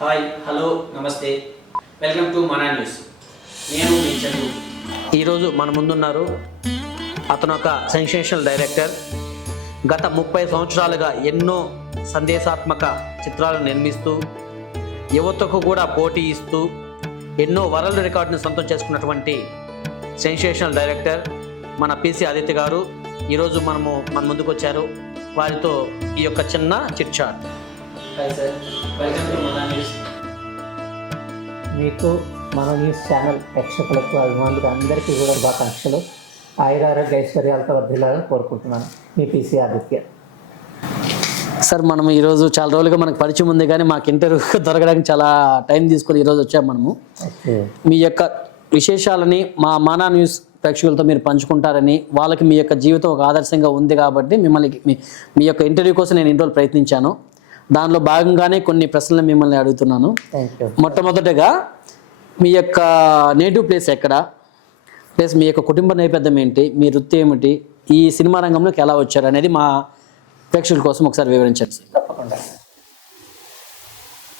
Hi hello నమస్తే welcome to Mana news. నేను మీ చంద్రు. ఈరోజు మన ముందున్నారు అతను ఒక సెన్సేషనల్ డైరెక్టర్. గత 30 సంవత్సరాలుగా ఎన్నో సందేశాత్మక చిత్రాలను నిర్మిస్తూ యువతకు కూడా పోటీ ఇస్తూ ఎన్నో వరల్డ్ రికార్డును సొంతం చేసుకున్నటువంటి సెన్సేషనల్ డైరెక్టర్ మన పిసి ఆదిత్య గారు ఈరోజు మన ముందుకు వచ్చారు. వారితో ఈ యొక్క చిన్న chit chat. Hi sir, welcome to Mana news. మీకు మన న్యూస్ ఛానల్ ప్రేక్షకులకు అభిమానులకు అందరికీ కూడా శుభాకాంక్షలు. ఆయురారోగ్య ఐశ్వర్యాలతో వర్ధిల్లాలని కోరుకుంటున్నాను. మీ పిసి ఆదిత్య. సార్, మనం ఈరోజు చాలా రోజులుగా మనకు పరిచయం ఉంది, కానీ మాకు ఇంటర్వ్యూ దొరకడానికి చాలా టైం తీసుకొని ఈరోజు వచ్చాము మనము. మీ యొక్క విశేషాలని మా మానా న్యూస్ ప్రేక్షకులతో మీరు పంచుకుంటారని, వాళ్ళకి మీ యొక్క జీవితం ఒక ఆదర్శంగా ఉంది కాబట్టి మిమ్మల్ని మీ యొక్క ఇంటర్వ్యూ కోసం నేను ఇన్ని రోజులు ప్రయత్నించాను. దానిలో భాగంగానే కొన్ని ప్రశ్నలు మిమ్మల్ని అడుగుతున్నాను. మొట్టమొదటగా మీ యొక్క నేటివ్ ప్లేస్ ఎక్కడ, ప్లస్ మీ యొక్క కుటుంబ నేపథ్యం ఏంటి, మీ వృత్తి ఏమిటి, ఈ సినిమా రంగంలోకి ఎలా వచ్చారు అనేది మా ప్రేక్షకుల కోసం ఒకసారి వివరించండి. తప్పకుండా.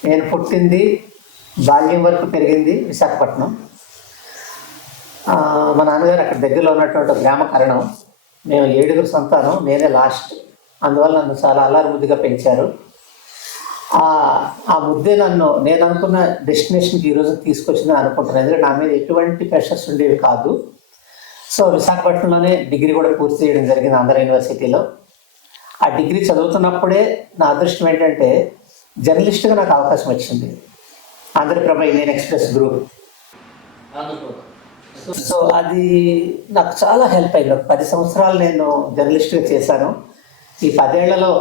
నేను పుట్టింది, బాల్యం వరకు పెరిగింది విశాఖపట్నం. మా నాన్నగారు అక్కడ దగ్గరలో ఉన్నటువంటి గ్రామ కారణం. మేము 7 సంతానం, నేనే లాస్ట్. అందువల్ల నన్ను చాలా అల్లారు ముద్దుగా పెంచారు. ఆ ముద్దే నేను అనుకున్న డెస్టినేషన్కి ఈరోజు తీసుకొచ్చిందని అనుకుంటున్నాను. ఎందుకంటే నా మీద ఎటువంటి ప్రెషర్స్ ఉండేవి కాదు. సో విశాఖపట్నంలోనే డిగ్రీ కూడా పూర్తి చేయడం జరిగింది, ఆంధ్ర యూనివర్సిటీలో. ఆ డిగ్రీ చదువుతున్నప్పుడే నా అదృష్టం ఏంటంటే జర్నలిస్ట్గా నాకు అవకాశం వచ్చింది. Andhraprabha Indian Express group. So అది నాకు చాలా హెల్ప్ అయింది. 10 సంవత్సరాలు నేను జర్నలిస్ట్గా చేశాను. ఈ 10 ఏళ్లలో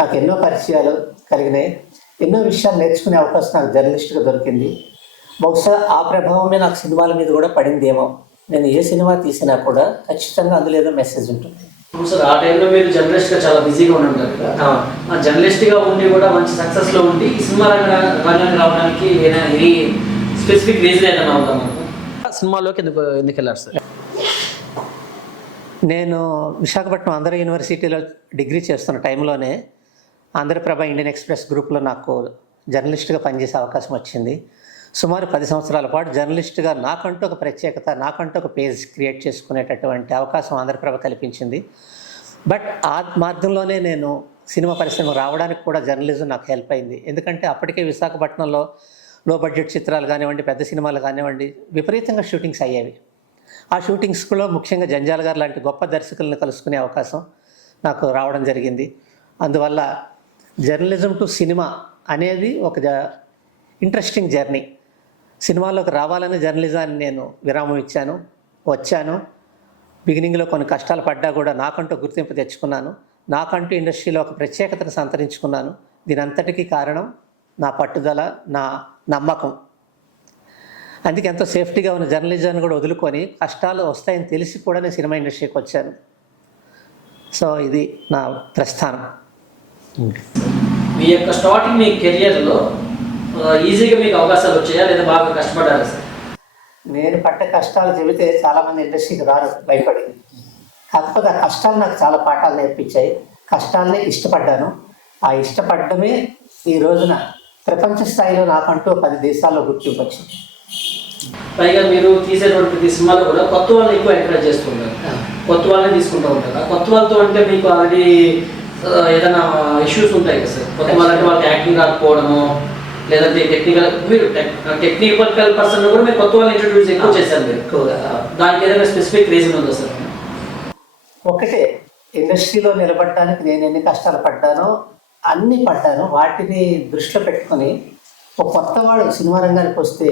నాకు ఎన్నో పరిచయాలు కలిగినాయి, ఎన్నో విషయాలు నేర్చుకునే అవకాశం నాకు జర్నలిస్ట్గా దొరికింది. బహుశా ఆ ప్రభావమే నాకు సినిమాల మీద కూడా పడిందేమో. నేను ఏ సినిమా తీసినా కూడా ఖచ్చితంగా అందులో ఏదో మెసేజ్ ఉంటుంది. సార్, ఆ టైంలో మీరు జర్నలిస్ట్గా చాలా బిజీగా ఉంటారు కదా, ఆ జర్నలిస్ట్గా ఉండి కూడా మంచి సక్సెస్లో ఉండి ఈ సినిమా రంగానికి రావడానికి ఏదైనా స్పెసిఫిక్ రీజన్ ఏదైనా అవుతాం సినిమాలోకి ఎందుకు వెళ్ళారు సార్? నేను విశాఖపట్నం ఆంధ్ర యూనివర్సిటీలో డిగ్రీ చేస్తున్న టైంలోనే ఆంధ్రప్రభ ఇండియన్ ఎక్స్ప్రెస్ గ్రూప్లో నాకు జర్నలిస్ట్గా పనిచేసే అవకాశం వచ్చింది. సుమారు 10 సంవత్సరాల పాటు జర్నలిస్ట్గా నాకంటూ ఒక ప్రత్యేకత, నాకంటూ ఒక పేజ్ క్రియేట్ చేసుకునేటటువంటి అవకాశం ఆంధ్రప్రభ కల్పించింది. బట్ ఆ మార్గంలోనే నేను సినిమా పరిశ్రమ రావడానికి కూడా జర్నలిజం నాకు హెల్ప్ అయింది. ఎందుకంటే అప్పటికే విశాఖపట్నంలో లో బడ్జెట్ చిత్రాలు కానివ్వండి, పెద్ద సినిమాలు కానివ్వండి, విపరీతంగా షూటింగ్స్ అయ్యేవి. ఆ షూటింగ్స్లో ముఖ్యంగా జంజాల్ గారు లాంటి గొప్ప దర్శకులను కలుసుకునే అవకాశం నాకు రావడం జరిగింది. అందువల్ల జర్నలిజం టు సినిమా అనేది ఒక ఇంట్రెస్టింగ్ జర్నీ. సినిమాలోకి రావాలని జర్నలిజాన్ని నేను విరామం ఇచ్చాను, వచ్చాను. బిగినింగ్లో కొన్ని కష్టాలు పడ్డా కూడా నాకంటూ గుర్తింపు తెచ్చుకున్నాను. నాకంటూ ఇండస్ట్రీలో ఒక ప్రత్యేకతను సంతరించుకున్నాను. దీని అంతటికీ కారణం నా పట్టుదల, నా నమ్మకం. అందుకే ఎంతో సేఫ్టీగా ఉన్న జర్నలిజాన్ని కూడా వదులుకొని కష్టాలు వస్తాయని తెలిసి కూడా నేను సినిమా ఇండస్ట్రీకి వచ్చాను. సో ఇది నా ప్రస్థానం. మీ యొక్క స్టార్టింగ్ మీ కెరియర్లో ఈజీగా మీకు అవకాశాలు వచ్చాయా లేదా బాగా కష్టపడ్డారా సార్? నేను పడ్డ కష్టాలు చెబితే చాలామంది ఇండస్ట్రీకి రారు, భయపడి. కాకపోతే ఆ కష్టాలు నాకు చాలా పాఠాలు నేర్పించాయి. కష్టాలనే ఇష్టపడ్డాను. ఆ ఇష్టపడమే ఈ రోజున ప్రపంచ స్థాయిలో నాకంటూ 10 దేశాల్లో గుర్తింపు వచ్చింది. పైగా మీరు తీసేటువంటి ప్రతి సినిమాలో కూడా కొత్త వాళ్ళని ఎక్కువ ఎంకరేజ్ చేస్తుంటారు, కొత్త వాళ్ళని తీసుకుంటూ ఉంటారు. కొత్త వాళ్ళతో అంటే మీకు ఆల్రెడీ ఏదైనా ఇష్యూస్ ఉంటాయి కదా సార్? కొత్త వాళ్ళంటే వాళ్ళకి యాక్టింగ్ రాకపోవడము, లేదంటే టెక్నికల్ పర్సన్ కూడా మీరు కొత్త వాళ్ళని ఇంట్రడ్యూస్ ఎక్కువ చేశారు మీరు ఎక్కువగా. దానికి ఏదైనా స్పెసిఫిక్ రీజన్ ఉందా సార్? ఒకటే, ఇండస్ట్రీలో నిలబడటానికి నేను ఎన్ని కష్టాలు పడ్డానో అన్నీ పడ్డాను. వాటిని దృష్టిలో పెట్టుకొని ఒక కొత్తవాడు సినిమా రంగానికి వస్తే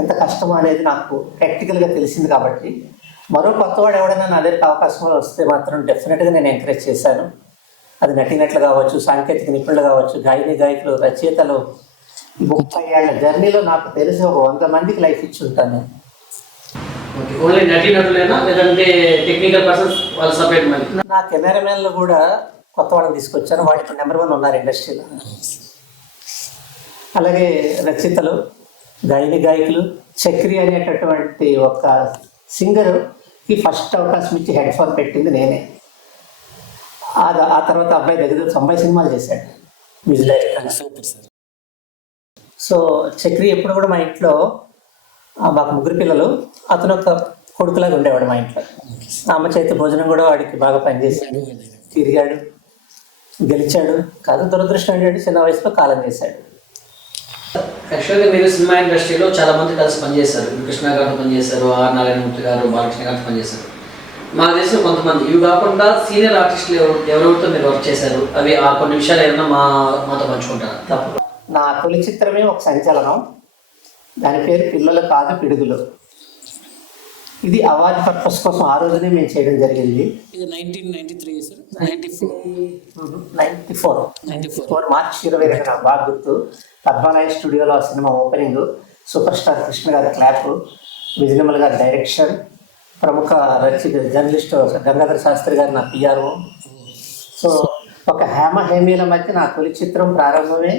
ఎంత కష్టమో అనేది నాకు ప్రాక్టికల్గా తెలిసింది. కాబట్టి మరో కొత్తవాడు ఎవడైనా నా దగ్గరికి అవకాశం వస్తే మాత్రం డెఫినెట్గా నేను ఎంకరేజ్ చేశాను. అది నటినట్లు కావచ్చు, సాంకేతిక నిపుణులు కావచ్చు, గాయకులు, రచయితలు. 30 ఏళ్ల జర్నీలో నాకు తెలిసి ఒక 100 మందికి లైఫ్ ఇచ్చి ఉంటాను. ఓన్లీ నటినట్లేనా లేదంటే టెక్నికల్ పర్సన్స్ వాళ్ళు సపరేట్? నా కెమెరామెన్లు కూడా కొత్త వాళ్ళని తీసుకొచ్చాను. వాటికి నెంబర్ 1 ఉన్నారు ఇండస్ట్రీలో. అలాగే రచయితలు, గాయకులు. చక్రి అనేటటువంటి ఒక సింగర్కి ఫస్ట్ అవకాశం ఇచ్చి హెడ్ ఫోన్ పెట్టింది నేనే. ఆ తర్వాత అబ్బాయి దగ్గర 90 సినిమాలు చేశాడు మ్యూజిక్ డైరెక్టర్. సో చక్రి ఎప్పుడు కూడా మా ఇంట్లో మాకు ముగ్గురు పిల్లలు, అతను ఒక కొడుకులాగా ఉండేవాడు మా ఇంట్లో. అమ్మ చేతి భోజనం కూడా వాడికి బాగా పనిచేశాడు, తిరిగాడు, గెలిచాడు. కాదు దురదృష్టం ఏంటంటే చిన్న వయసులో కాలం చేశాడు. యాక్చువల్గా మీరు సినిమా ఇండస్ట్రీలో చాలా మంది కలిసి పనిచేశారు. కృష్ణ గారితో పనిచేశారు, ఆర్ నారాయణమూర్తి గారు, బాలకృష్ణ గారితో పనిచేశారు. మాకు తెలిసిన కొంతమంది, ఇవి కాకుండా సీనియర్ ఆర్టిస్టులు ఎవరెవరితో మీరు వర్క్ చేశారు, అవి ఆ కొన్ని విషయాలు ఏమన్నా మాతో పంచుకుంటారా? తప్పకుండా. నా తొలి చిత్రమే ఒక సంచలనం, దాని పేరు పిల్లలు కాదు పిడుగులు. ఇది అవార్డు పర్పస్ కోసం ఆ రోజునే మేము చేయడం జరిగింది. ఇది 1993 సార్, 94 మార్చి 22 నాకు బాగా గుర్తు. పద్మాలయ స్టూడియోలో ఆ cinema opening, super star Krishna గారి క్లాప్, విజయనిర్మల గారి డైరెక్షన్, ప్రముఖ జర్నలిస్ట్ గంగాధర శాస్త్రి గారు నా పిఆర్ఓ. సో ఒక హేమీల మధ్య నా తొలి చిత్రం ప్రారంభమే.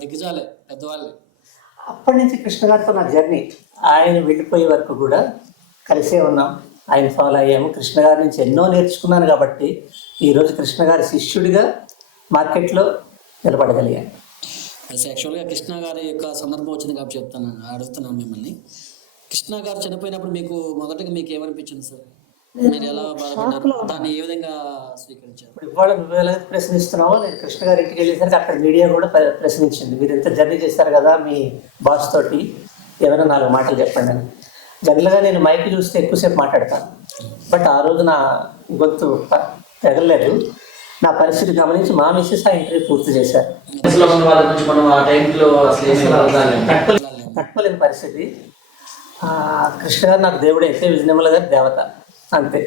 దిగ్గజాలే, పెద్దవాళ్ళే. అప్పటి నుంచి కృష్ణ గారితో నా జర్నీ, ఆయన వెళ్ళిపోయే వరకు కూడా కలిసే ఉన్నాం, ఆయన ఫాలో అయ్యాము. కృష్ణ గారి నుంచి ఎన్నో నేర్చుకున్నాను కాబట్టి ఈరోజు కృష్ణ గారి శిష్యుడిగా మార్కెట్లో నిలబడగలిగాను. యాక్చువల్గా కృష్ణ గారి యొక్క సందర్భం వచ్చింది కాబట్టి అడుగుతున్నాను మిమ్మల్ని. కృష్ణ గారు చనిపోయినప్పుడు మొదటగా మీకు ఏమనిపించింది సార్? మీరు ఎలా బాధపడ్డారు, దాన్ని ఏ విధంగా స్వీకరించారు? ఇప్పుడు ఇవాళ నువ్వు ఎలా ప్రశ్నిస్తున్నావో, నేను కృష్ణ గారి ఇంటికి వెళ్ళేసరికి అక్కడ మీడియా కూడా ప్రశ్నించింది, మీరు ఎంత జర్నీ చేశారు కదా మీ బాస్ తోటి, ఏమైనా 4 మాటలు చెప్పండి అని. జనరల్గా నేను మైక్ చూస్తే ఎక్కువసేపు మాట్లాడతాను, బట్ ఆ రోజు నా గొంతు తెగలేదు. నా పరిస్థితి గమనించి మా మిస్సెస్ ఆ ఇంటర్వ్యూ పూర్తి చేశారు. తట్టుకోలేని పరిస్థితి. కృష్ణ గారు నాకు దేవుడు అయితే, విజయనిర్మల గారు దేవత, అంతే.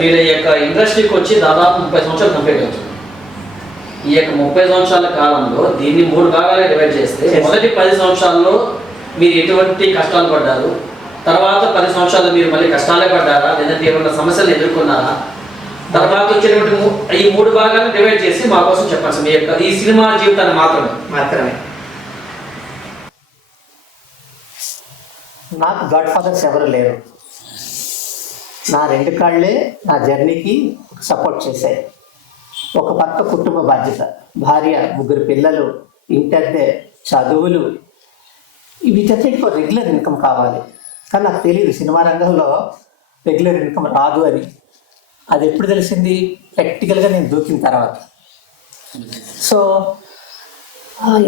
మీరు ఈ యొక్క ఇండస్ట్రీకి వచ్చి దాదాపు 30 సంవత్సరాలు కంప్లీట్ అవుతుంది. ఈ యొక్క 30 సంవత్సరాల కాలంలో దీన్ని 3 భాగాలుగా డివైడ్ చేస్తే, మొదటి 10 సంవత్సరాల్లో మీరు ఎటువంటి కష్టాలు పడ్డారు, తర్వాత 10 సంవత్సరాలు మీరు మళ్ళీ కష్టాలే పడ్డారా, లేదంటే ఏమైనా సమస్యలు ఎదుర్కొన్నారా, తర్వాత వచ్చేటువంటి ఈ 3 భాగాలను డివైడ్ చేసి మా కోసం చెప్పండి సార్, మీ యొక్క ఈ సినిమా జీవితాన్ని మాత్రమే. నాకు గాడ్ ఫాదర్స్ ఎవరు లేరు. నా 2 కాళ్ళే నా జర్నీకి సపోర్ట్ చేశాయి. ఒక పక్క కుటుంబ బాధ్యత, భార్య, 3 పిల్లలు, ఇంటద్దె, చదువులు, వీటన్నిటికీ రెగ్యులర్ ఇన్కమ్ కావాలి. కానీ నాకు తెలియదు సినిమా రంగంలో రెగ్యులర్ ఇన్కమ్ రాదు అని. అది ఎప్పుడు తెలిసింది? ప్రాక్టికల్గా నేను దూకిన తర్వాత. సో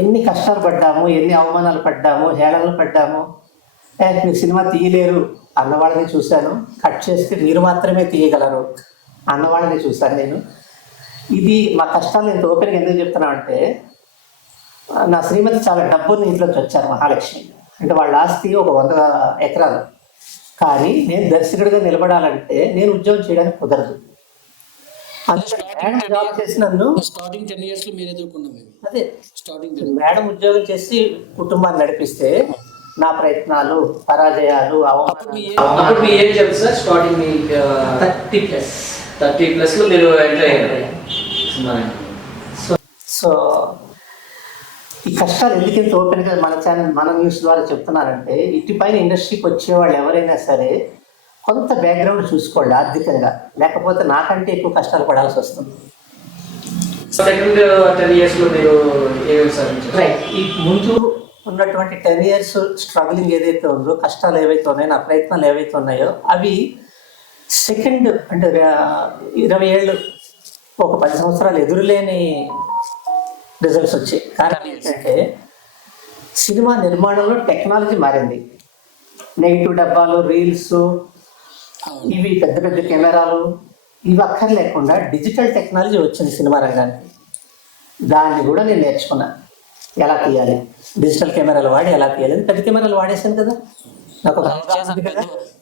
ఎన్ని కష్టాలు పడ్డాము, ఎన్ని అవమానాలు పడ్డాము, హేళనలు పడ్డాము. మీరు సినిమా తీయలేరు అన్నవాళ్ళని చూశాను, కట్ చేస్తే మీరు మాత్రమే తీయగలరు అన్నవాళ్ళని చూశాను నేను. ఇది మా కష్టాలు నేను ఓపెన్గా ఎందుకు చెప్తున్నా అంటే, నా శ్రీమతి చాలా డబ్బుని ఇంట్లోకి వచ్చారు, మహాలక్ష్మి. అంటే వాళ్ళ ఆస్తి ఒక 100 ఎకరాలు. కానీ నేను దర్శకుడిగా నిలబడాలంటే నేను ఉద్యోగం చేయడానికి కుదరదు. మేడం జాబ్ చేసి నన్ను స్టార్టింగ్ 10 years మీరు ఎదుర్కొన్నవి అదే. మేడం ఉద్యోగం చేసి కుటుంబాన్ని నడిపిస్తే నా ప్రయత్నాలు, పరాజయాలు, అప్పుడు మీ ఏం చెప్పండి సార్? స్టార్టింగ్ మీ 30+ లో మీరు ఎంటర్ అయ్యారు. సో ఈ కష్టాలు ఎందుకు ఇంత ఓపెన్గా మన ఛానల్, మన న్యూస్ ద్వారా చెప్తున్నారంటే, ఇటుపైన ఇండస్ట్రీకి వచ్చేవాళ్ళు ఎవరైనా సరే కొంత బ్యాక్గ్రౌండ్ చూసుకోండి ఆర్థికంగా, లేకపోతే నాకంటే ఎక్కువ కష్టాలు పడాల్సి వస్తుంది. సెకండ్ 10 years లో మీరు రైట్. ఈ ముందు ఉన్నటువంటి 10 years స్ట్రగులింగ్ ఏదైతే ఉందో, కష్టాలు ఏవైతే ఉన్నాయో, నా ప్రయత్నాలు ఏవైతే ఉన్నాయో, అవి సెకండ్ అంటే 20 ఏళ్ళు, ఒక 10 సంవత్సరాలు ఎదురులేని రిజల్ట్స్ వచ్చాయి. కారణం ఏంటంటే సినిమా నిర్మాణంలో టెక్నాలజీ మారింది. నెగిటివ్ డబ్బాలు, రీల్స్, ఇవి పెద్ద పెద్ద కెమెరాలు, ఇవి అక్కర్లేకుండా డిజిటల్ టెక్నాలజీ వచ్చింది సినిమా రంగానికి. దాన్ని కూడా నేను నేర్చుకున్నా, ఎలా తీయాలి, డిజిటల్ కెమెరాలు వాడి ఎలా తీయాలి. పెద్ద కెమెరాలు వాడేసాను కదా, నాకు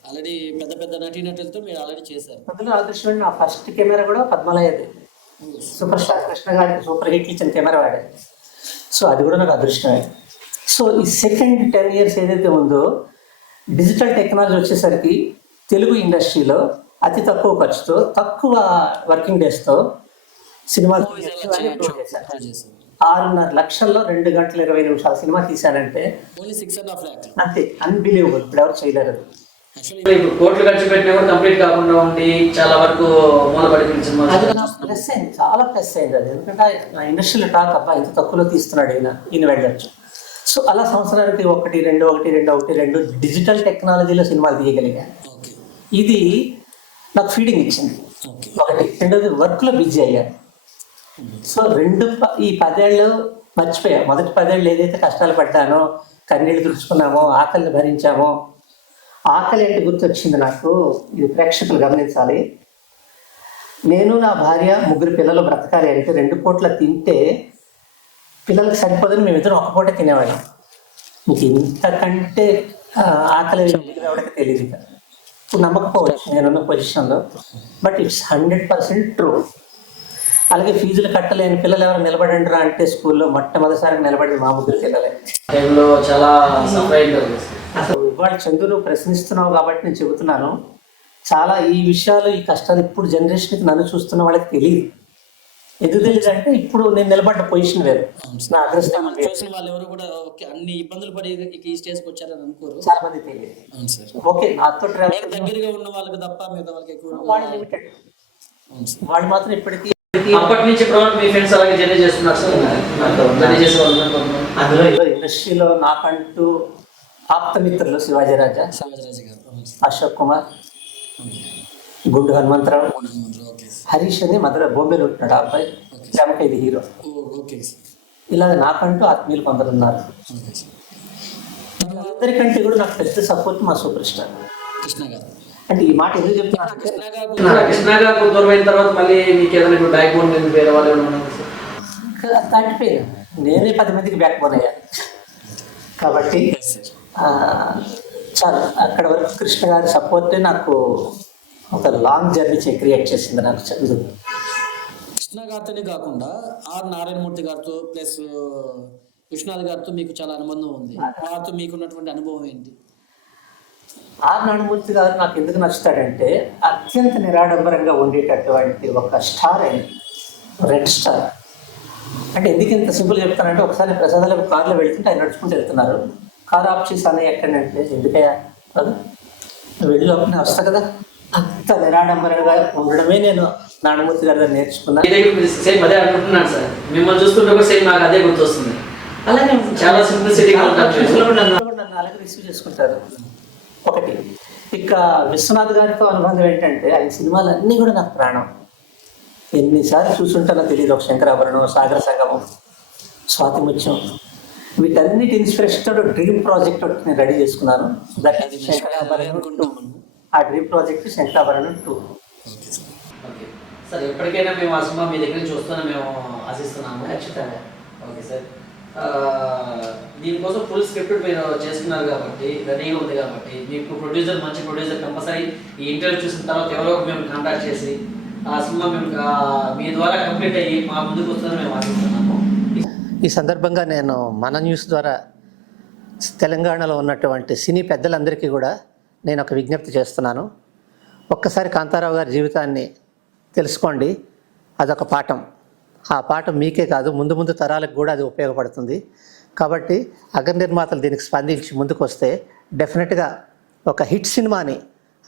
ఆల్రెడీ పెద్ద పెద్ద నటీనటులతో మీరు ఆల్రెడీ చేశారు. అందులో అదృష్టం, నా ఫస్ట్ కెమెరా కూడా పద్మలయది, సూపర్ స్టార్ కృష్ణ గారికి సూపర్ హిట్ ఇచ్చిన కెమెరా వాడాను. సో అది కూడా నాకు అదృష్టమే. సో ఈ సెకండ్ 10 years ఏదైతే ఉందో, డిజిటల్ టెక్నాలజీ వచ్చేసరికి తెలుగు ఇండస్ట్రీలో అతి తక్కువ ఖర్చుతో, తక్కువ వర్కింగ్ డేస్తో సినిమాలు 6.5 లక్షల్లో 2 గంటల 20 నిమిషాల సినిమా తీశానంటే అంతే, అన్బిలీవబుల్. ఇప్పుడు ఎవరు చేయలేరు. ఇప్పుడు కోట్లు ఖర్చు పెట్టినా కూడా కంప్లీట్ కాకుండా ఉండి చాలా వరకు మూలపడిపోయిన సినిమా. అది నాకు ప్లస్ అయింది, చాలా ప్లస్ అయింది అది. ఎందుకంటే నా ఇండస్ట్రీలో టాక్, అబ్బా ఇంత తక్కువలో తీస్తున్నాడు ఈయన వెళ్ళొచ్చు. సో అలా సంవత్సరానికి ఒకటి రెండు డిజిటల్ టెక్నాలజీలో సినిమాలు తీయగలిగాను. ఓకే. ఇది నాకు ఫీడింగ్ ఇచ్చింది. ఓకే. ఒకటి. రెండోది వర్క్లో బిజీ అయ్యాను. సో ఈ 10 ఏళ్ళు మర్చిపోయా. మొదటి 10 ఏళ్ళు ఏదైతే కష్టాలు పడ్డానో, కన్నీళ్ళు తుడుచుకున్నామో, ఆకలిని భరించామో, ఆకలి అంటే గుర్తొచ్చింది నాకు. ఇది ప్రేక్షకులు గమనించాలి. నేను నా భార్య 3 పిల్లలు బ్రతకాలి అంటే 2 పూట్ల తింటే పిల్లలకి సరిపోదని మేమిద్దరం ఒక పూట తినేవాళ్ళం. మీకు ఇంతకంటే ఆకలి ఎవరికి తెలియదు. ఇప్పుడు నమ్మకపోవచ్చు నేనున్న పొజిషన్లో, బట్ ఇట్స్ 100% ట్రూ. అలాగే ఫీజులు కట్టలేని పిల్లలు ఎవరు నిలబడండిరా అంటే స్కూల్లో మొట్టమొదటిసారిగా నిలబడింది మా 3 పిల్లలే. టైంలో చాలా సఫర్ అయింది. అసలు ఇవాళ చందు నువ్వు ప్రశ్నిస్తున్నావు కాబట్టి నేను చెబుతున్నాను. చాలా ఈ విషయాలు, ఈ కష్టాలు ఇప్పుడు జనరేషన్కి నన్ను చూస్తున్న వాళ్ళకి తెలియదు. ఎందుకు తెలియదు అంటే ఇప్పుడు నేను నిలబడ్డ పొజిషన్ వేరు. నా అదృష్టం చూసిన వాళ్ళు ఎవరు కూడా ఓకే అన్ని ఇబ్బందులు పడి ఈ స్టేజ్కి వచ్చారని అనుకోరు. చాలా మంది తెలియదు. అవును సార్. ఓకే, నాతో ట్రావెల్ దగ్గరగా ఉన్న వాళ్ళకి తప్ప మిగతా వాళ్ళకి ఎక్కువ. వాళ్ళు లిమిటెడ్. వాళ్ళు మాత్రం ఇప్పటికీ అప్పటి నుంచి ఇప్పుడు మీ ఫ్రెండ్స్ అలాగే జర్నీ చేస్తున్నారు సార్. జర్నీ చేసేవాళ్ళు అందులో ఇండస్ట్రీలో నాకంటూ ఆప్తమిత్రులు శివాజీ రాజా, అశోక్ కుమార్, గుండు హనుమంతరావు, హరీష్ అని మధుర బొంబేలో ఉంటున్నాడు. ఆ అబ్బాయి ప్రముఖ ఇది హీరో. ఇలా నాకంటూ ఆత్మీయులు కొందరు ఉన్నారు. అందరికంటే కూడా నాకు పెద్ద సపోర్ట్ మా సూపర్ స్టార్ కృష్ణ గారు. అంటే ఈ మాట ఎందుకు చెప్తున్నా, కృష్ణ గారు దూరం అయిన తర్వాత మళ్ళీ మీకు ఏదైనా బ్యాక్ బోన్ వేరే వాళ్ళు దాటిపోయాను. నేనే 10 మందికి బ్యాక్ బోన్ అయ్యాను కాబట్టి చాలా అక్కడ వరకు కృష్ణ గారి సపోర్టే నాకు ఒక లాంగ్ జర్నీ క్రియేట్ చేసింది నాకు చదువు. కృష్ణ గారితోనే కాకుండా ఆర్ నారాయణమూర్తి గారితో ప్లస్ విశ్వనాథ్ గారితో మీకు చాలా అనుబంధం ఉంది. వారితో మీకున్నటువంటి అనుభవం ఏంటి? ఆర్ నారాయణమూర్తి గారు నాకు ఎందుకు నచ్చుతాడంటే అత్యంత నిరాడంబరంగా ఉండేటటువంటి ఒక స్టార్ అండి, రెడ్ స్టార్. అంటే ఎందుకు ఇంత సింపుల్ చెప్తానంటే, ఒకసారి ప్రసాదాలకు కార్లో వెళ్తుంటే ఆయన నడుచుకుంటూ వెళ్తున్నారు. కారు ఆఫ్ చేసి అన్నయ్య ఎక్కడంటే ఎందుకయ్యా కాదు వెళ్ళి లోపల వస్తా కదా. అంత నిరాడంబరంగా ఉండడమే నేను నారాయణమూర్తి గారి దగ్గర నేర్చుకున్నాను. సేమ్ అదే అనుకుంటున్నాను సార్. మిమ్మల్ని చూస్తుంటే కూడా సేమ్ నాకు అదే గుర్తొస్తుంది. అలాగే చాలా సింప్లిసిటీ నన్ను అలాగే రిసీవ్ చేసుకుంటారు. ఒకటి. ఇక విశ్వనాథ్ గారితో అనుబంధం ఏంటంటే ఆయన సినిమాలు అన్నీ కూడా నాకు ప్రాణం. ఎన్నిసార్లు చూసుంటానో తెలియదు. ఒక శంకరాభరణం, సాగర సంగమం, స్వాతిముత్యం, వీటన్నిటి ఇన్స్పిరేషన్తో డ్రీమ్ ప్రాజెక్ట్ ఒకటి నేను రెడీ చేసుకున్నాను. That is Shankarabharanam 2. ఆ dream project Shankarabharanam 2. Okay sir, ఎప్పటికైనా మేము ఆ సినిమా మీ దగ్గర నుంచి వస్తానని మేము ఆశిస్తున్నాము. ఖచ్చితంగా. Okay sir. దీనికోసం ఫుల్ స్క్రిప్ట్ మీరు చేసుకున్నారు కాబట్టి, రెడీగా ఉంది కాబట్టి, మీకు ప్రొడ్యూసర్ మంచి ప్రొడ్యూసర్ కంపల్సరీ ఈ ఇంటర్వ్యూ చూసిన తర్వాత ఎవరో మేము కాంటాక్ట్ చేసి ఆ సినిమా మేము మీ ద్వారా కంప్లీట్ అయ్యి మా ముందుకు వస్తుందని మేము ఆశిస్తున్నాము. ఈ సందర్భంగా నేను మన న్యూస్ ద్వారా తెలంగాణలో ఉన్నటువంటి సినీ పెద్దలందరికీ కూడా నేను ఒక విజ్ఞప్తి చేస్తున్నాను. ఒక్కసారి కాంతారావు గారి జీవితాన్ని తెలుసుకోండి. అదొక పాఠం. ఆ పాఠం మీకే కాదు, ముందు ముందు తరాలకు కూడా అది ఉపయోగపడుతుంది. కాబట్టి అగ్ర నిర్మాతలు దీనికి స్పందించి ముందుకు వస్తే డెఫినెట్గా ఒక హిట్ సినిమాని,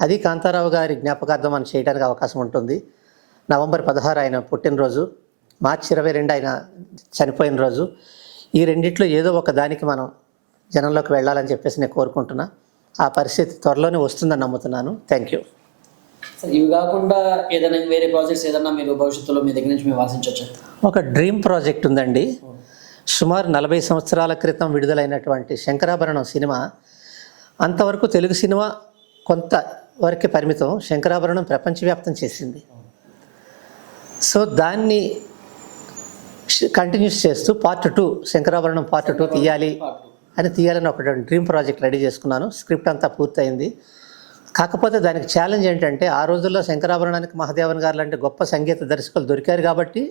అది కాంతారావు గారి జ్ఞాపకార్థం అని చేయడానికి అవకాశం ఉంటుంది. నవంబర్ 16 ఆయన పుట్టినరోజు, మార్చి 22 ఆయన చనిపోయిన రోజు. ఈ రెండిట్లో ఏదో ఒక దానికి మనం జనంలోకి వెళ్ళాలని చెప్పేసి నేను కోరుకుంటున్నా. ఆ పరిస్థితి త్వరలోనే వస్తుందని నమ్ముతున్నాను. Thank you. ఇవి కాకుండా ఏదైనా వేరే ప్రాజెక్ట్స్ ఏదైనా మీరు భవిష్యత్తులో మీ దగ్గర నుంచి మేము ఆశించవచ్చు? ఒక డ్రీమ్ ప్రాజెక్ట్ ఉందండి. సుమారు 40 సంవత్సరాల క్రితం విడుదలైనటువంటి శంకరాభరణం సినిమా. అంతవరకు తెలుగు సినిమా కొంతవరకే పరిమితం. శంకరాభరణం ప్రపంచవ్యాప్తం చేసింది. సో దాన్ని కంటిన్యూస్ చేస్తూ పార్ట్ 2, శంకరాభరణం పార్ట్ 2 తీయాలని ఒక డ్రీమ్ ప్రాజెక్ట్ రెడీ చేసుకున్నాను. స్క్రిప్ట్ అంతా పూర్తయింది. కాకపోతే దానికి ఛాలెంజ్ ఏంటంటే, ఆ రోజుల్లో శంకరాభరణానికి మహాదేవన్ గారు లాంటి గొప్ప సంగీత దర్శకులు దొరికారు కాబట్టి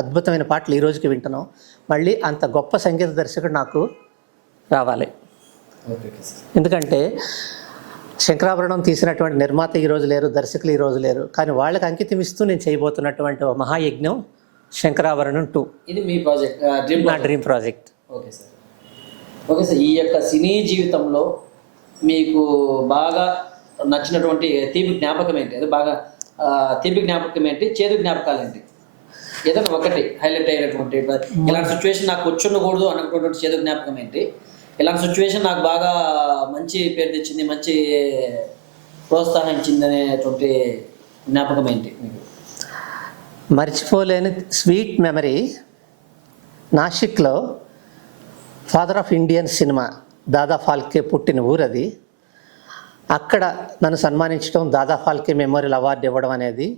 అద్భుతమైన పాటలు ఈ రోజుకి వింటున్నాం. మళ్ళీ అంత గొప్ప సంగీత దర్శకుడు నాకు రావాలి. ఎందుకంటే శంకరాభరణం తీసినటువంటి నిర్మాత ఈరోజు లేరు, దర్శకులు ఈరోజు లేరు. కానీ వాళ్ళకి అంకితం ఇస్తూ నేను చేయబోతున్నటువంటి మహాయజ్ఞం శంకరాభరణం 2. ఇది మీ ప్రాజెక్ట్, నా dream project. Okay sir. Okay sir, ఈ యొక్క సినీ జీవితంలో మీకు బాగా నచ్చినటువంటి తీపి జ్ఞాపకం ఏంటి? అది బాగా తీపి జ్ఞాపకం ఏంటి, చేదు జ్ఞాపకాలు ఏంటి? ఏదైనా ఒకటి హైలైట్ అయినటువంటి ఇలాంటి సిచ్యువేషన్ నాకు వచ్చుండకూడదు అనుకున్నటువంటి చేదు జ్ఞాపకం ఏంటి? ఇలాంటి సిచ్యువేషన్ నాకు బాగా మంచి పేరు తెచ్చింది, మంచి ప్రోత్సాహం ఇచ్చింది అనేటువంటి జ్ఞాపకం ఏంటి మీకు? మర్చిపోలేని స్వీట్ మెమరీ, నాసిక్లో father of Indian cinema Dada Phalke పుట్టిన ఊరది. అక్కడ నన్ను సన్మానించడం, దాదా ఫాల్కే మెమోరియల్ అవార్డు ఇవ్వడం అనేది